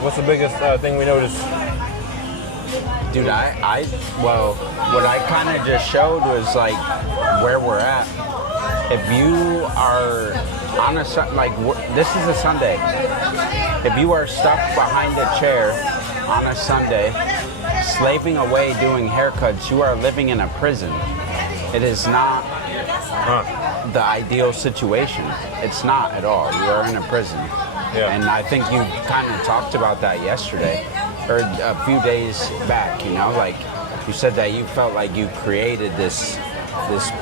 What's the biggest thing we noticed? Dude, well, what I kind of just showed was like where we're at. If you are on this is a Sunday. If you are stuck behind a chair on a Sunday, slaving away doing haircuts, you are living in a prison. It is not the ideal situation. It's not at all. You are in a prison. Yeah. And I think you kind of talked about that yesterday, or a few days back, you know, like you said that you felt like you created this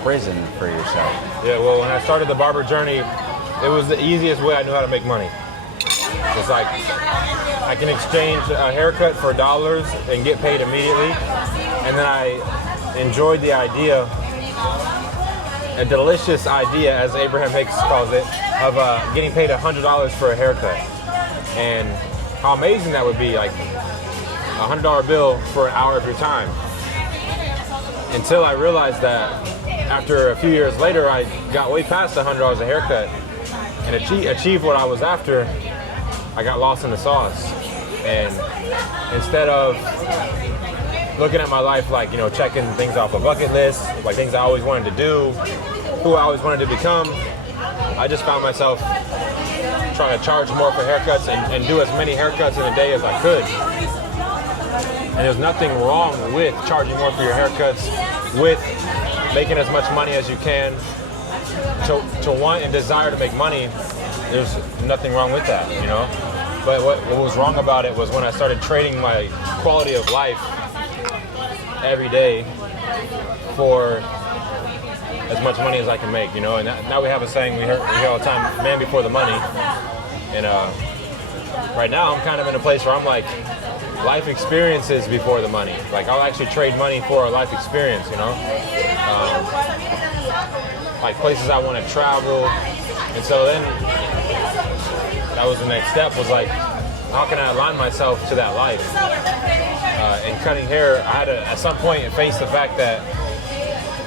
prison for yourself. Yeah, well, when I started the barber journey, it was the easiest way I knew how to make money. It's like I can exchange a haircut for dollars and get paid immediately. And then I enjoyed the idea, a delicious idea, as Abraham Hicks calls it, of getting paid $100 for a haircut. And how amazing that would be, like a $100 bill for an hour of your time. Until I realized that after a few years later, I got way past $100 a haircut and achieved what I was after. I got lost in the sauce. And instead of looking at my life like, you know, checking things off a bucket list, like things I always wanted to do, who I always wanted to become, I just found myself trying to charge more for haircuts and do as many haircuts in a day as I could. And there's nothing wrong with charging more for your haircuts, with making as much money as you can. To want and desire to make money, there's nothing wrong with that, you know? But what was wrong about it was when I started trading my quality of life every day for as much money as I can make, you know? And now we have a saying we hear all the time, man before the money. And right now I'm kind of in a place where I'm like, life experiences before the money. Like I'll actually trade money for a life experience, you know? Like places I want to travel. And so then that was the next step, was like, how can I align myself to that life? And cutting hair, I had to, at some point, face the fact that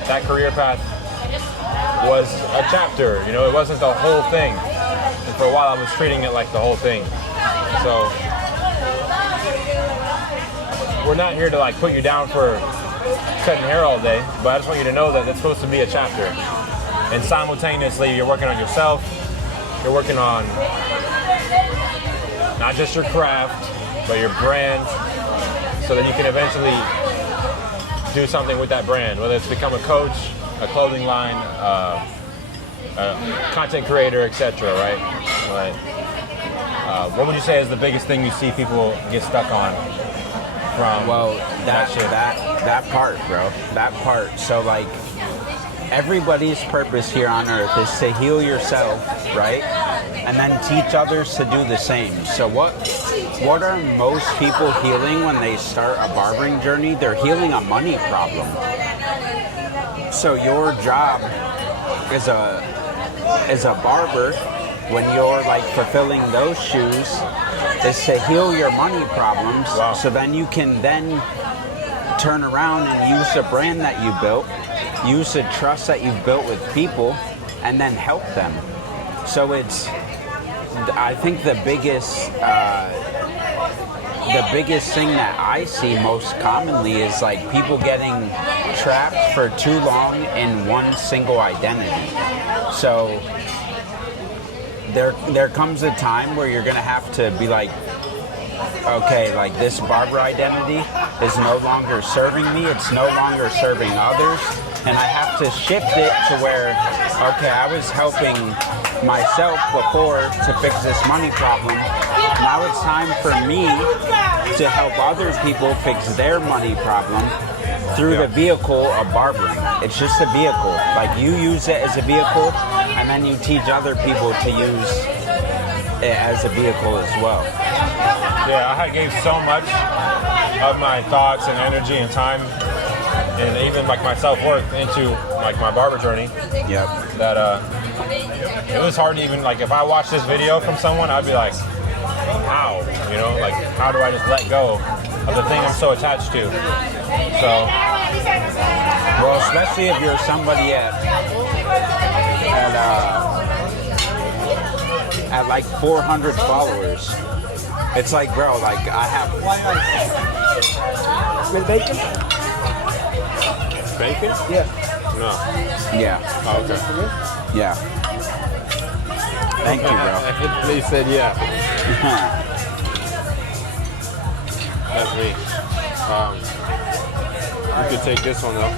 that career path was a chapter, you know, it wasn't the whole thing. And for a while I was treating it like the whole thing. So we're not here to like put you down for cutting hair all day, but I just want you to know that it's supposed to be a chapter. And simultaneously, you're working on yourself, you're working on not just your craft, but your brand, so that you can eventually do something with that brand, whether it's become a coach, a clothing line, a content creator, etc., right? But what would you say is the biggest thing you see people get stuck on? Well, that part, bro. That part. So like, everybody's purpose here on earth is to heal yourself, right? And then teach others to do the same. So what are most people healing when they start a barbering journey? They're healing a money problem. So your job as a barber, when you're like fulfilling those shoes, is to heal your money problems. Wow. So then you can then turn around and use the brand that you built, use the trust that you've built with people, and then help them. So I think the biggest thing that I see most commonly is like people getting trapped for too long in one single identity. So there comes a time where you're gonna have to be like, okay, like this barber identity is no longer serving me, it's no longer serving others, and I have to shift it to where, okay, I was helping myself before to fix this money problem. Now it's time for me to help other people fix their money problem through the vehicle of barbering. It's just a vehicle. Like you use it as a vehicle, and then you teach other people to use it as a vehicle as well. Yeah, I gave so much of my thoughts and energy and time, and even like my self-worth into like my barber journey. Yep. That it was hard to even, like, if I watched this video from someone, I'd be like, how? You know, like, how do I just let go of the thing I'm so attached to? So, well, especially if you're somebody at like 400 followers, It's like, bro, like I have. With bacon? Bacon? Yeah. No. Yeah. Oh, okay. Yeah. Thank you, bro. They said yeah. That's me. You could take this one though.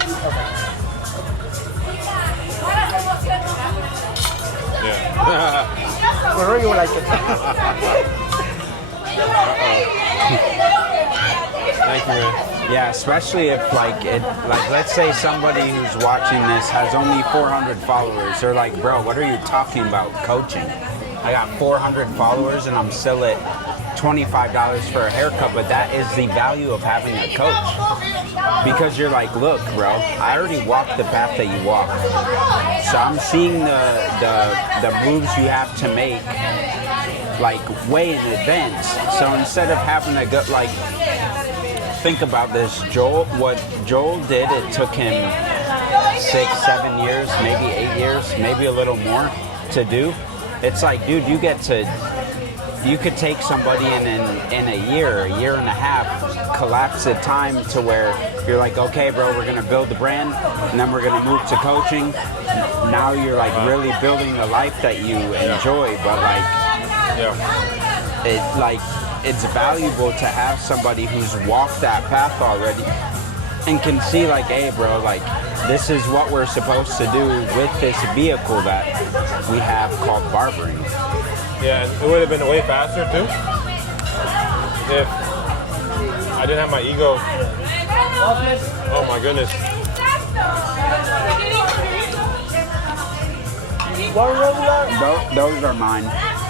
Yeah. Wherever you like it. Thank you, man. Yeah, especially if like let's say somebody who's watching this has only 400 followers. They're like, bro, what are you talking about coaching? I got 400 followers and I'm still at $25 for a haircut, but that is the value of having a coach. Because you're like, look, bro, I already walked the path that you walked. So I'm seeing the moves you have to make like way in advance. So instead of having to go like think about this, what Joel did, it took him 6, 7 years, maybe 8 years, maybe a little more to do. It's like, dude, you could take somebody in a year and a half, collapse the time to where you're like, okay, bro, we're gonna build the brand, and then we're gonna move to coaching. Now you're like really building the life that you enjoy, but like, it's valuable to have somebody who's walked that path already and can see like, hey, bro, like this is what we're supposed to do with this vehicle that we have called barbering. Yeah, it would have been way faster too if I didn't have my ego. Oh my goodness. One regular? Those are mine.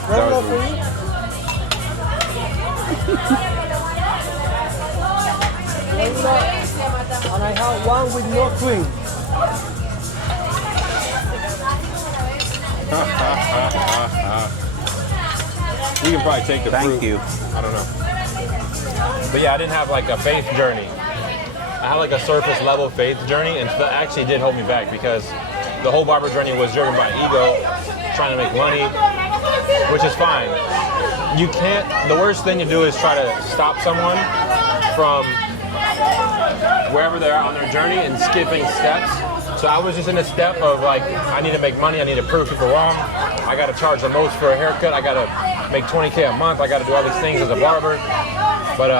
Regular for you? Regular. And I have one with no cream. You can probably take the fruit. Thank you. I don't know. But yeah, I didn't have like a faith journey. I had like a surface level faith journey, and that actually did hold me back because the whole barber journey was driven by ego, trying to make money, which is fine. You can't, the worst thing to do is try to stop someone from wherever they're at on their journey and skipping steps. So I was just in a step of like, I need to make money, I need to prove people wrong, I gotta charge the most for a haircut, I gotta make 20K a month, I gotta do all these things as a barber. But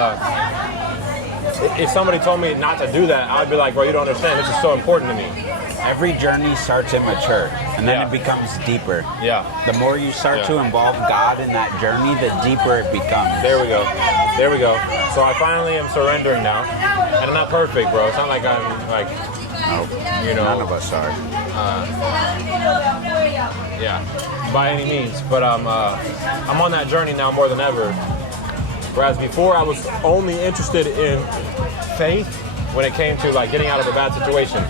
if somebody told me not to do that, I'd be like, bro, you don't understand, this is so important to me. Every journey starts immature, and then it becomes deeper. Yeah. The more you start to involve God in that journey, the deeper it becomes. There we go. There we go. So I finally am surrendering now. And I'm not perfect, bro. It's not like I'm like, you know. None of us are. Yeah, by any means. But I'm on that journey now more than ever. Whereas before I was only interested in faith when it came to like getting out of a bad situation.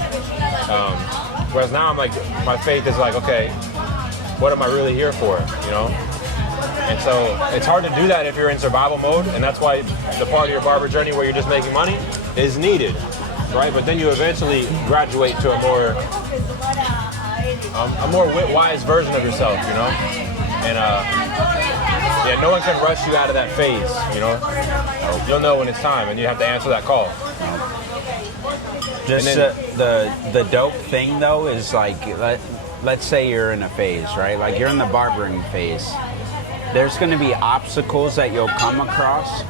Whereas now I'm like, my faith is like, okay, what am I really here for, you know? And so it's hard to do that if you're in survival mode, and that's why the part of your barber journey where you're just making money is needed, right? But then you eventually graduate to a more wise version of yourself, you know? And yeah, no one can rush you out of that phase, you know? You'll know when it's time, and you have to answer that call. Just the dope thing though is like, let's say you're in a phase, right? Like you're in the barbering phase. There's going to be obstacles that you'll come across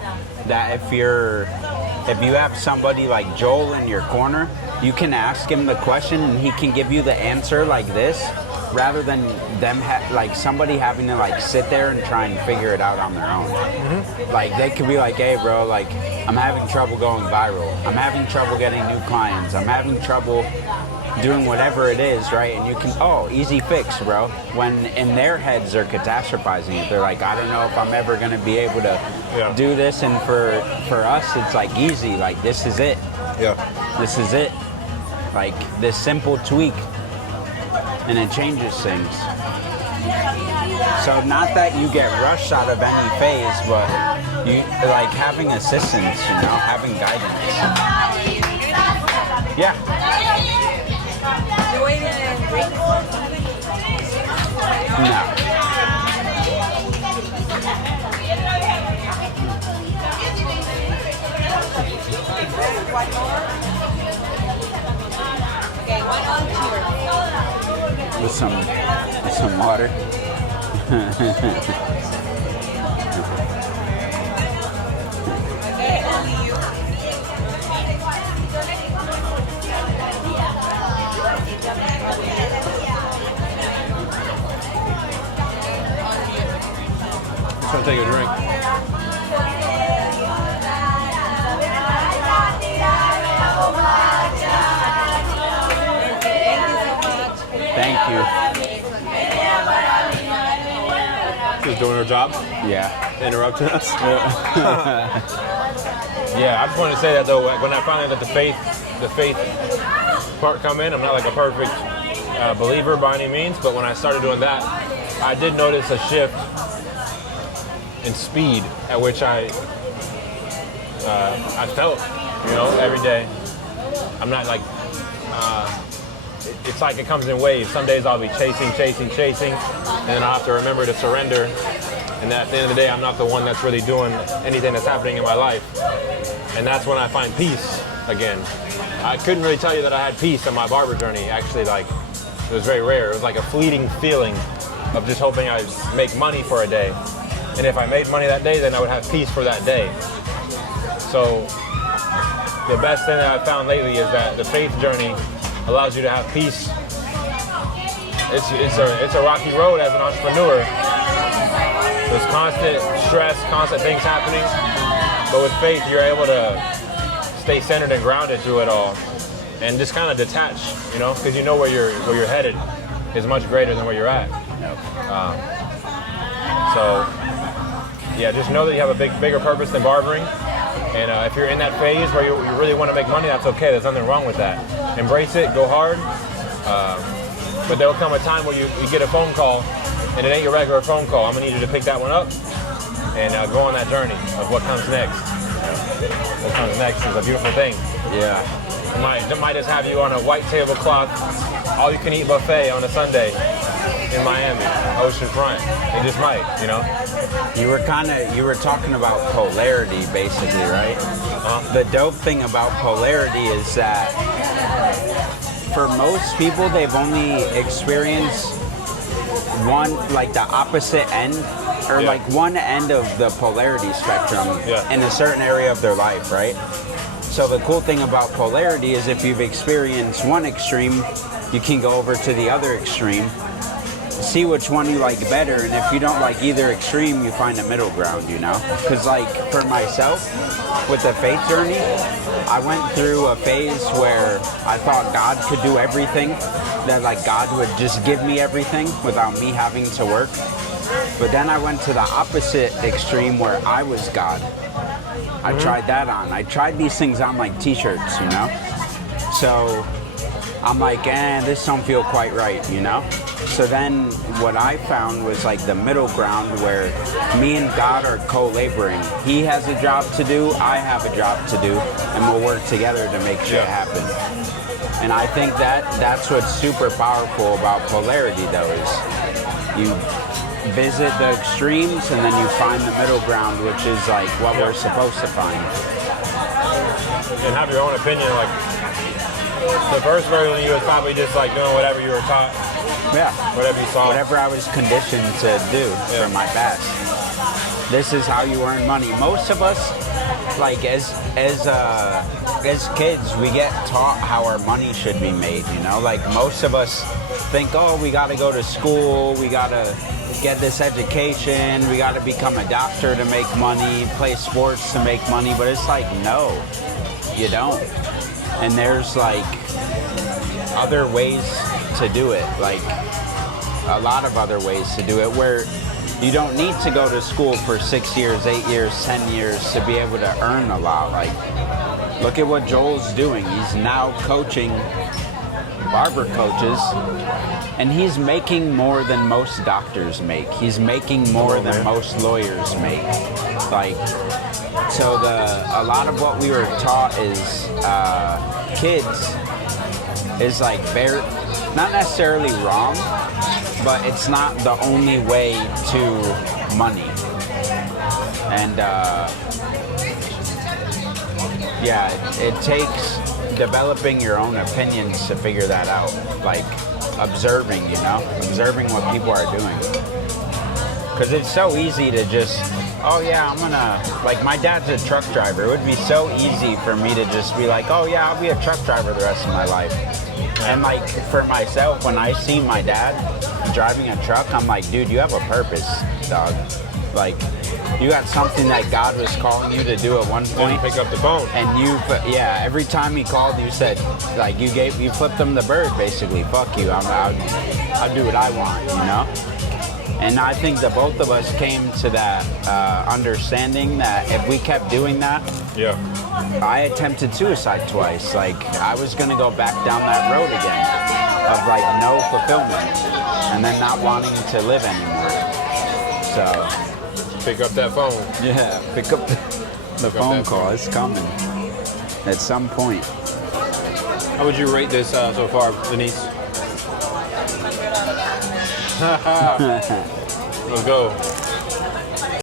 that if you have somebody like Joel in your corner, you can ask him the question and he can give you the answer like this, rather than them like somebody having to like sit there and try and figure it out on their own. Mm-hmm. Like they could be like, hey bro, like I'm having trouble going viral. I'm having trouble getting new clients. I'm having trouble doing whatever it is, right? And you can, easy fix, bro. When in their heads they're catastrophizing it. They're like, I don't know if I'm ever gonna be able to do this. And for us, it's like easy. Like this is it. Yeah. This is it. Like this simple tweak, and it changes things. So not that you get rushed out of any phase, but you like having assistance, you know, having guidance. Yeah. No. some water. Just want to take a drink. Thank you. Just doing her job, Yeah. interrupting us. Yeah, I just wanted to say that though. When I finally let the faith part come in, I'm not like a perfect believer by any means, but when I started doing that, I did notice a shift in speed at which I felt, every day. I'm not like, it's like it comes in waves. Some days I'll be chasing, and then I'll have to remember to surrender. And at the end of the day, I'm not the one that's really doing anything that's happening in my life. And that's when I find peace again. I couldn't really tell you that I had peace on my barber journey. Actually, like, it was very rare. It was like a fleeting feeling of just hoping I'd make money for a day. And if I made money that day, then I would have peace for that day. So the best thing that I've found lately is that the faith journey allows you to have peace. It's a rocky road as an entrepreneur. There's constant stress, constant things happening. But with faith, you're able to stay centered and grounded through it all, and just kind of detach, because you know where you're headed is much greater than where you're at. So, yeah, just know that you have a bigger purpose than barbering. And if you're in that phase where you really want to make money, that's okay. There's nothing wrong with that. Embrace it, go hard. But there will come a time where you get a phone call, and it ain't your regular phone call. I'm gonna need you to pick that one up and go on that journey of what comes next. What comes next is a beautiful thing. Yeah. It might just have you on a white tablecloth, all-you-can-eat buffet on a Sunday in Miami, oceanfront. It just might, You were talking about polarity, basically, right? The dope thing about polarity is that for most people, they've only experienced one, like the opposite end, or Yeah. like one end of the polarity spectrum in a certain area of their life, right? So the cool thing about polarity is if you've experienced one extreme, you can go over to the other extreme, see which one you like better, and if you don't like either extreme, you find a middle ground, Because like for myself, with the faith journey, I went through a phase where I thought God could do everything, that like God would just give me everything without me having to work. But then I went to the opposite extreme where I was God. I tried that on. I tried these things on like t-shirts, So I'm like, this don't feel quite right, So then what I found was like the middle ground where me and God are co-laboring. He has a job to do, I have a job to do, and we'll work together to make shit happen. And I think that's what's super powerful about polarity though, is you visit the extremes and then you find the middle ground, which is like what we're supposed to find. And have your own opinion. Like the first version of you was probably just like doing whatever you were taught. Yeah. Whatever you saw. Whatever I was conditioned to do from my past. This is how you earn money. Most of us, like as kids, we get taught how our money should be made, Like most of us think, we gotta go to school, we gotta get this education, we gotta become a doctor to make money, play sports to make money, but it's like, no, you don't. And there's like other ways to do it, like a lot of other ways to do it, where you don't need to go to school for 6 years, 8 years, 10 years to be able to earn a lot. Like, look at what Joel's doing. He's now coaching barber coaches, and he's making more than most doctors make. He's making more than most lawyers make. Like, so a lot of what we were taught is kids is like very, not necessarily wrong, but it's not the only way to money. And it takes developing your own opinions to figure that out. Like observing, observing what people are doing. Because it's so easy to just, oh yeah, I'm gonna, like my dad's a truck driver. It would be so easy for me to just be like, oh yeah, I'll be a truck driver the rest of my life. And like for myself, when I see my dad driving a truck, I'm like, dude, you have a purpose, dog. Like, you got something that God was calling you to do at one point. Pick up the phone. And every time he called, you said, like, you flipped him the bird, basically. Fuck you, I'll do what I want, And I think that both of us came to that understanding that if we kept doing that, yeah. I attempted suicide twice. Like, I was gonna go back down that road again of like no fulfillment and then not wanting to live anymore. So pick up that phone. yeah, pick up the phone call. It's coming at some point. How would you rate this so far, Denise? Let's go.